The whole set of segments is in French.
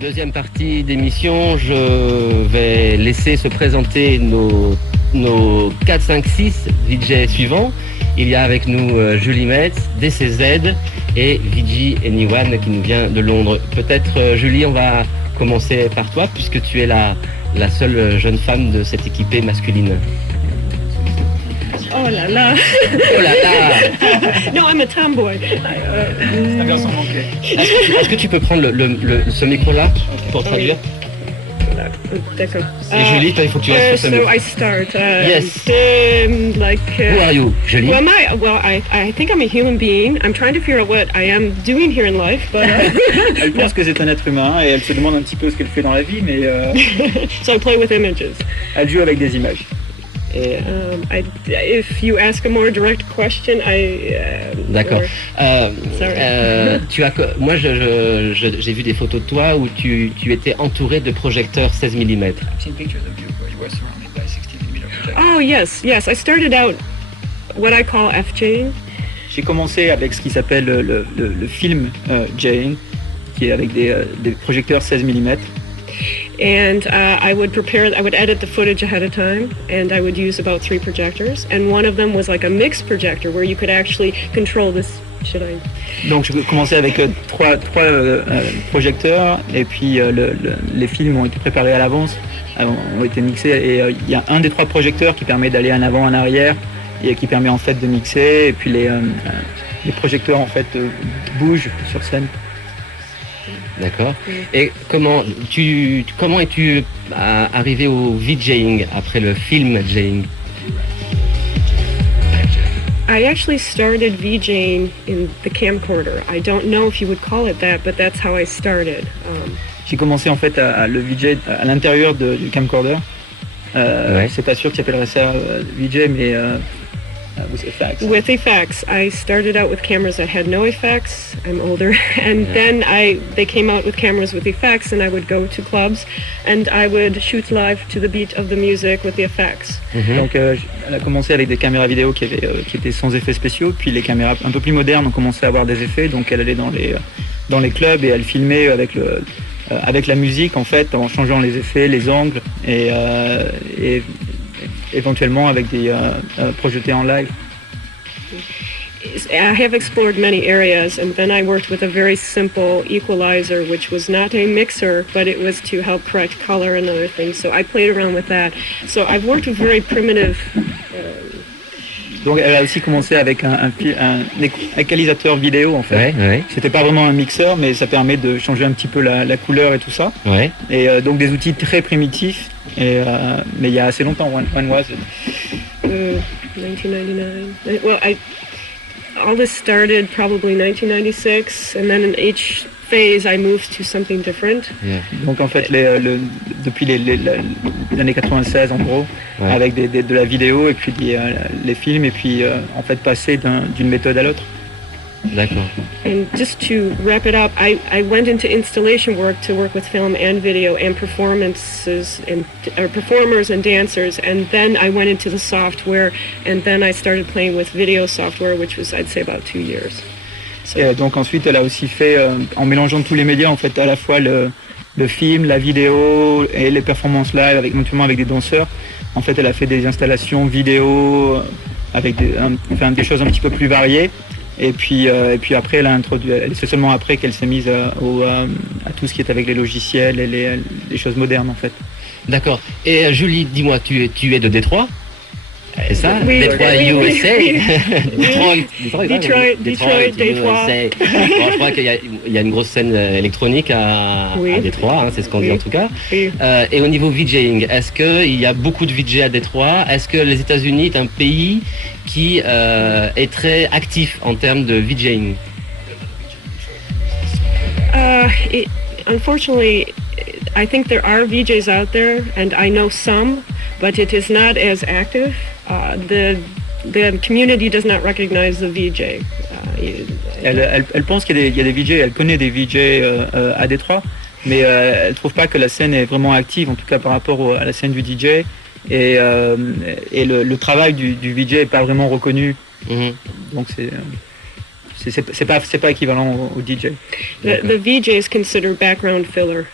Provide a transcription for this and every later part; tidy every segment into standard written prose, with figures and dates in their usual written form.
Deuxième partie d'émission, je vais laisser se présenter nos 4, 5, 6 VJ suivants. Il y a avec nous Julie Metz, DCZ et VJ Anyone qui nous vient de Londres. Peut-être Julie, on va commencer par toi puisque tu es la seule jeune femme de cette équipée masculine. Oh là là. Oh là là. No, I'm a tomboy. C'est un garçon manqué. Est-ce que tu peux prendre ce micro-là pour traduire? D'accord. Et Julie, il faut que tu restes sur ce So micro. I start. Yes. Who are you, Julie? I think I'm a human being. I'm trying to figure out what I am doing here in life, but Elle pense que c'est un être humain et elle se demande un petit peu ce qu'elle fait dans la vie, mais so I play with images. elle joue avec des images. If you ask a more direct question, D'accord. Sorry. Moi, j'ai vu des photos de toi où tu étais entouré de projecteurs 16 mm. I've seen pictures of you where you were surrounded by 16mm projectors. Oh yes. I started out what I call FJing. J'ai commencé avec ce qui s'appelle le film Jane, qui est avec des projecteurs 16 mm. And I would edit the footage ahead of time, and I would use about 3 projectors. And one of them was like a mixed projector where you could actually control this. Donc je commençais avec trois projecteurs, et puis les films ont été préparés à l'avance, ont été mixés, et il y a un des 3 projecteurs qui permet d'aller en avant, en arrière, et qui permet en fait de mixer, et puis les projecteurs en fait bougent sur scène. D'accord. Et comment es-tu arrivé au VJing après le film Jing? I actually started VJing in the camcorder. I don't know if you would call it that, but that's how I started. J'ai commencé en fait à le VJ à l'intérieur du camcorder. Ouais. C'est pas sûr qu'il appellerait ça VJ, mais with effects. With effects. I started out with cameras that had no effects. I'm older. And then they came out with cameras with effects, and I would go to clubs and I would shoot live to the beat of the music with the effects. Donc elle a commencé avec des caméras vidéo qui étaient sans effets spéciaux, puis les caméras un peu plus modernes ont commencé à avoir des effets, donc elle allait dans les clubs et elle filmait avec la musique en fait, en changeant les effets, les angles et éventuellement avec des projetés en live. I have explored many areas, and then I worked with a very simple equalizer, which was not a mixer, but it was to help correct color and other things. So I played around with that. So I've worked with very primitive. Donc elle a aussi commencé avec un équalisateur vidéo en fait. Ouais. C'était pas vraiment un mixeur, mais ça permet de changer un petit peu la couleur et tout ça. Ouais. Et donc des outils très primitifs. Mais il y a assez longtemps. When was it? 1999. Well, all this started probably 1996, and then in each phase I moved to something different. Yeah. Donc en fait depuis les années 96 en gros, Ouais. avec de la vidéo et puis les films, et puis en fait passer d'une méthode à l'autre. D'accord. And just to wrap it up, I went into installation work to work with film and video and performances and performers and dancers, and then I went into the software, and then I started playing with video software, which was, I'd say, about 2 years. So, Et donc ensuite elle a aussi fait, en mélangeant tous les médias en fait, à la fois le film, la vidéo et les performances live, notamment avec des danseurs. En fait elle a fait des installations vidéo avec des choses un petit peu plus variées. Et puis après, c'est seulement après qu'elle s'est mise à tout ce qui est avec les logiciels et les choses modernes en fait. D'accord. Et Julie, dis-moi, tu es de Détroit? C'est ça? Oui, Détroit, oui, oui, USA. oui. Détroit. USA. Bon, je crois qu'il y a une grosse scène électronique à Détroit, hein, c'est ce qu'on dit en tout cas. Oui. Et au niveau VJing, est-ce qu'il y a beaucoup de VJ à Détroit? Est-ce que les États-Unis est un pays qui est très actif en termes de VJing? Unfortunately, I think there are VJs out there, and I know some, but it is not as active. The community does not recognize the VJ. Elle pense qu'il y a des VJ, elle connaît des VJ à Détroit, mais elle trouve pas que la scène est vraiment active, en tout cas par rapport à la scène du DJ. Et le travail du VJ est pas vraiment reconnu. Mm-hmm. Donc c'est pas équivalent au DJ. The VJ is considered background filler.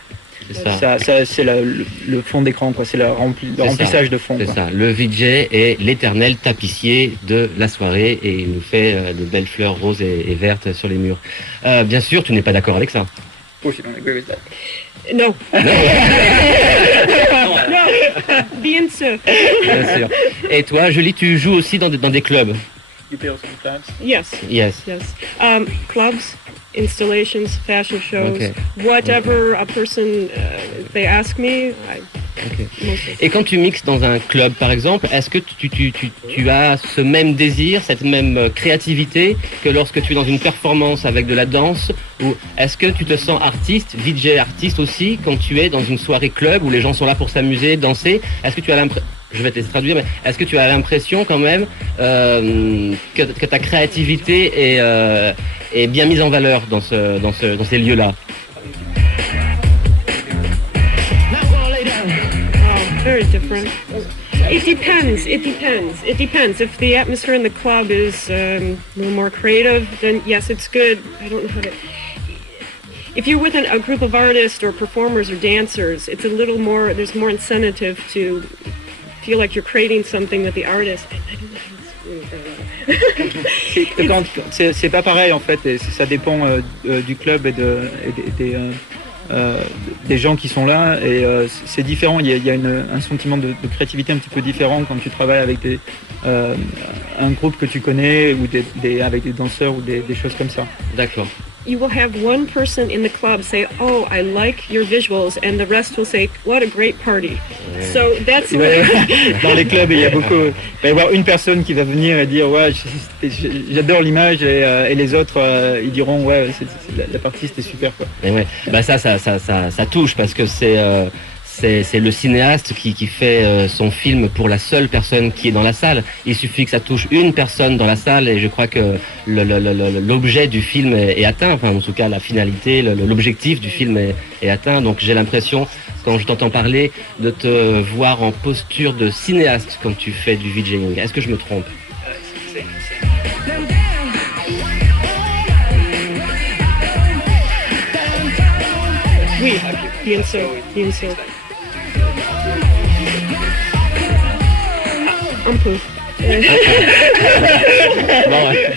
C'est ça. C'est le fond d'écran, quoi. C'est le remplissage de fond. C'est quoi. ça. Le VJ est l'éternel tapissier de la soirée et il nous fait de belles fleurs roses et vertes sur les murs. Bien sûr, tu n'es pas d'accord avec ça. Push it on agree with that. No. No. Bien sûr. Bien sûr. Et toi, Julie, tu joues aussi dans des clubs. You play also in clubs? Yes. Yes. Yes. Clubs, installations, fashion shows, Okay. whatever a person they ask me. Okay. Mostly. Et quand tu mixes dans un club, par exemple, est-ce que tu as ce même désir, cette même créativité que lorsque tu es dans une performance avec de la danse? Ou est-ce que tu te sens artiste, VJ artiste aussi, quand tu es dans une soirée club où les gens sont là pour s'amuser, danser? Est-ce que tu as l'impression, je vais te laisser traduire, mais est-ce que tu as l'impression quand même que ta créativité est bien mise en valeur dans ces lieux-là? Very different. It depends. It depends. If the atmosphere in the club is a little more creative, then yes, it's good. I don't know how to. If you're with a group of artists or performers or dancers, it's a little more. There's more incentive to feel like you're creating something with the artist. I don't know how to C'est pas pareil en fait. Et ça dépend du club et des gens qui sont là et c'est différent, il y a un sentiment de créativité un petit peu différent quand tu travailles avec un groupe que tu connais ou avec des danseurs ou des choses comme ça. D'accord. You will have one person in the club say, "Oh, I like your visuals," and the rest will say, "What a great party." So that's Dans les clubs, il y va y avoir une personne qui va venir et dire ouais, j'adore l'image et les autres ils diront ouais, la partie c'était super quoi. Et ouais, bah ça touche parce que c'est le cinéaste qui fait son film pour la seule personne qui est dans la salle. Il suffit que ça touche une personne dans la salle et je crois que l'objet du film est atteint. Enfin, en tout cas, la finalité, l'objectif du film est atteint. Donc j'ai l'impression, quand je t'entends parler, de te voir en posture de cinéaste quand tu fais du VJing. Est-ce que je me trompe? Oui, bien sûr, bien sûr. Un peu. Bon, ouais.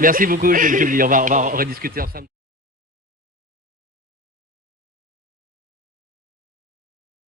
Merci beaucoup, Julie. On va rediscuter ensemble.